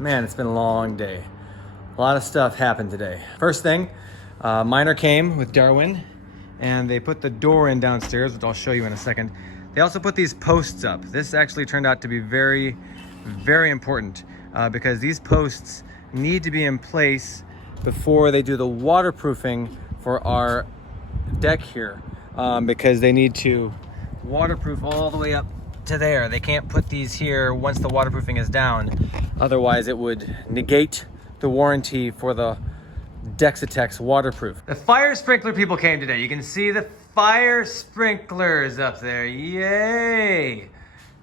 Man, it's been a long day. A lot of stuff happened today. First thing, miner came with Darwin and they put the door in downstairs, which I'll show you in a second. They also put these posts up. This actually turned out to be very, very important because these posts need to be in place before they do the waterproofing for our deck here, because they need to waterproof all the way up to there. They can't put these here once the waterproofing is down. Otherwise it would negate the warranty for the Dexatex waterproof. The fire sprinkler people came today. You can see the fire sprinklers up there. Yay!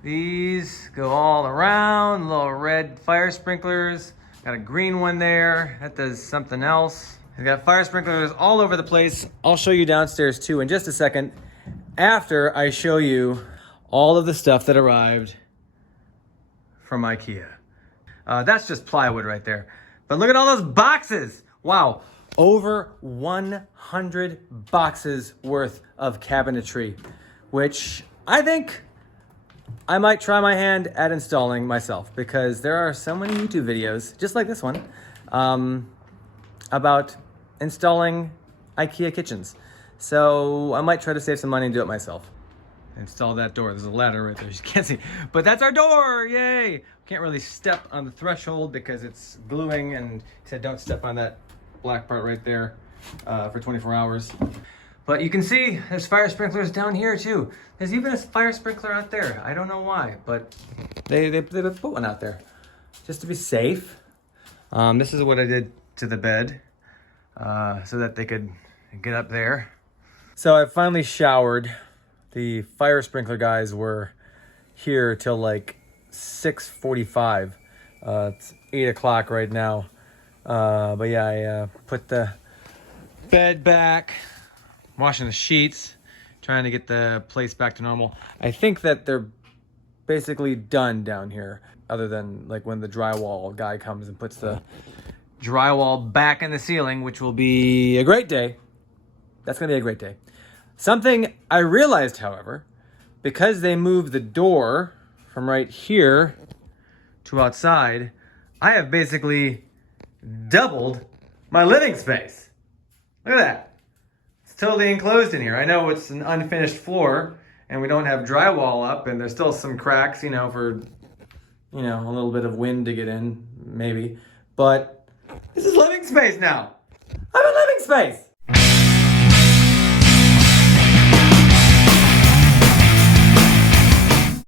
These go all around, little red fire sprinklers. Got a green one there. That does something else. We've got fire sprinklers all over the place. I'll show you downstairs too in just a second, after I show you all of the stuff that arrived from IKEA. That's just plywood right there. But look at all those boxes. Wow, over 100 boxes worth of cabinetry, which I think I might try my hand at installing myself, because there are so many YouTube videos, just like this one, about installing IKEA kitchens. So I might try to save some money and do it myself. Install that door. There's a ladder right there. You can't see, but that's our door. Yay! Can't really step on the threshold because it's gluing, and he said don't step on that black part right there for 24 hours. But you can see there's fire sprinklers down here too. There's even a fire sprinkler out there. I don't know why, but they put one out there just to be safe. This is what I did to the bed so that they could get up there. So I finally showered. The fire sprinkler guys were here till like 6:45. It's 8 o'clock right now. But yeah, I put the bed back, washing the sheets, trying to get the place back to normal. I think that they're basically done down here, other than like when the drywall guy comes and puts the drywall back in the ceiling, which will be a great day. That's gonna be a great day. Something I realized, however, because they moved the door from right here to outside, I have basically doubled my living space. Look at that. It's totally enclosed in here. I know it's an unfinished floor and we don't have drywall up, and there's still some cracks, you know, for, you know, a little bit of wind to get in, maybe. But this is living space now. I have a living space.